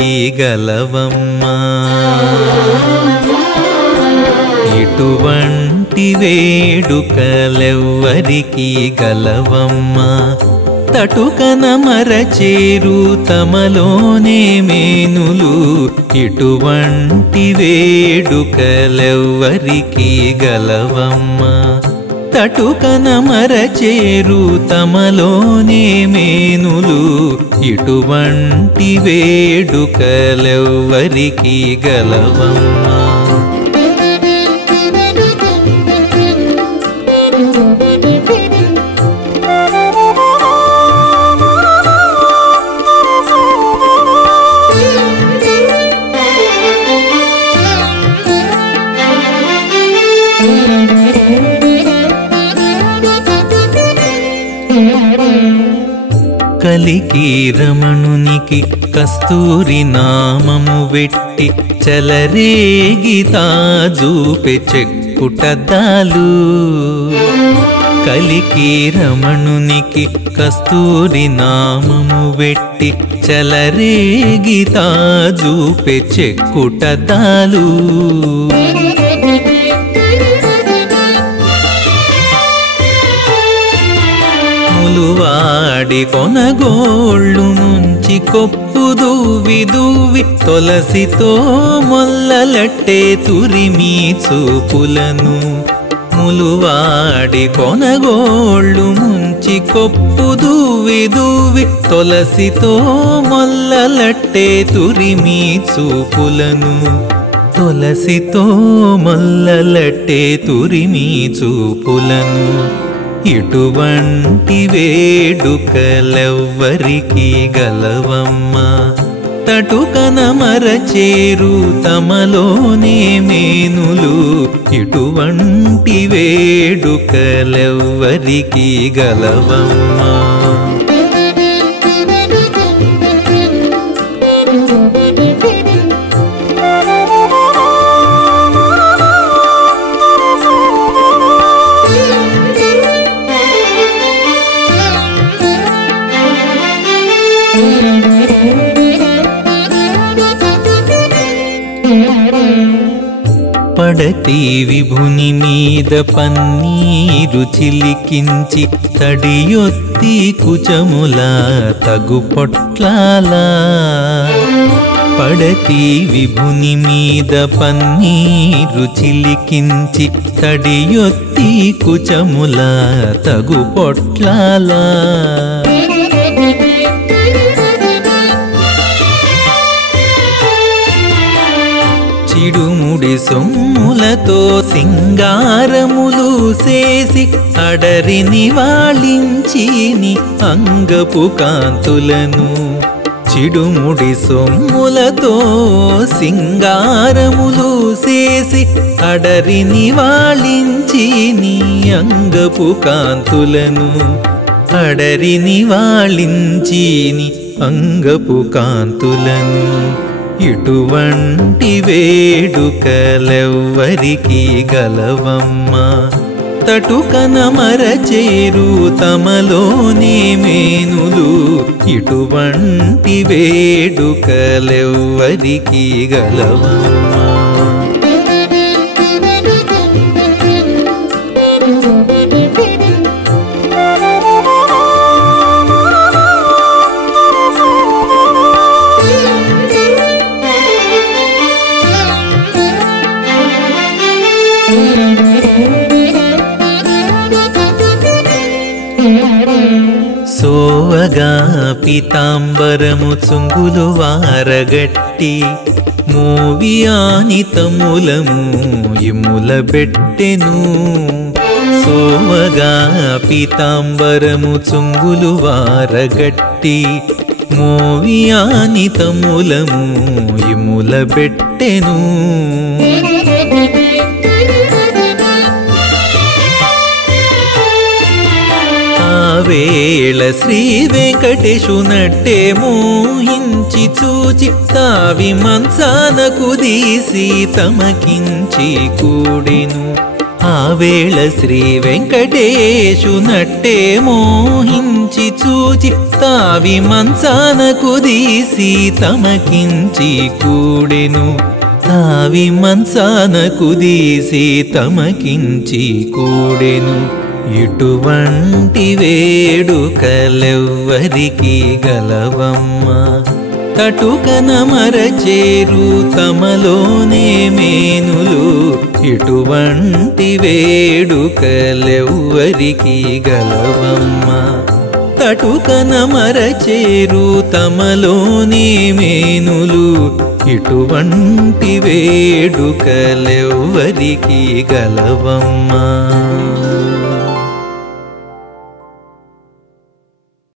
ఎవ్వరికి గలవమ్మా ఇటువంటి వేడుకలెవ్వరికి గలవమ్మా తటుకన మరచేరు తమలోనే మేనులు ఇటువంటి వేడుకలెవ్వరికి గలవమ్మా తటుకన మరచేరు తమలోనే మేనులు ఇటువంటి వేడుకలెవ్వరికి గలవమ్మా కలికి రమణునికి కస్తూరి నామము వెట్టి చలరేగి తాజూపె చెక్కుటద్దాలు కలికి రమణునికి కస్తూరి నామము వెట్టి చలరేగి తాజూపె చెక్కుటద్దాలు వాడి కొనగోళ్ళు ముంచి కొప్పు దువ్వి దువ్వి తులసితో మొల్లలట్టే తురిమి చూపులను ములువాడి కొనగోళ్ళు ముంచి కొప్పు దువ్వి దువ్వి తులసితో మొల్లలట్టే తురిమి చూపులను తులసితో మొల్లలట్టే తురిమి చూపులను ఇటువంటి వేడుకలెవ్వరికి గలవమ్మా తటుకన మరచేరు తమలోనే మేనులు ఇటువంటి వేడుకలెవ్వరికి గలవమ్మా పడతి విభుని మీద పన్నీరు చిలికించి తడియొత్తి కుచముల తగు పొట్లాల పడతి విభుని మీద పన్నీరు చిలికించి తడియొత్తి కుచముల తగు పొట్లాల చిడుముడి సొమ్ములతో సింగారములు చేసి అడరిని వాళించిని అంగపు కాంతులను చిడుముడి సొమ్ములతో సింగారములు చేసి అడరిని వాళించిని అంగపు కాంతులను అడరిని వాళించిని అంగపు కాంతులను ఇటువంటి వేడుకలెవ్వరికి గలవమ్మా తటుకన మరచేరు తమలోనే మేనులు ఇటువంటి వేడుకలెవ్వరికి గలవమ్మా సోవగా పీతాంబరము చుంగులు వారగట్టి మోవియానితములము ఇముల బెట్టెను సోవగా పీతాంబరము చుంగులు వారగట్టి మోవియానితములము ఇముల బెట్టెను వేళ శ్రీ వెంకటేశునట్టే మోహించి చూచి తావి మంచానకు దీసి తమకించి కూడెను ఆ వేళ శ్రీ వెంకటేశు నట్టే మోహించి చూచి తావి మంచాన కుదీసి తమకించి కూడెను తావి మంచాన కుదీసి తమకించి కూడెను ఇటువంటి వేడుకలెవ్వరికి గలవమ్మ తటుకన మరచేరు తమలోనే మేనులు ఇటువంటి వేడుకలెవ్వరికి గలవమ్మ తటుకన మరచేరు తమలోనే మేనులు ఇటువంటి వేడుకలెవ్వరికి గలవమ్మ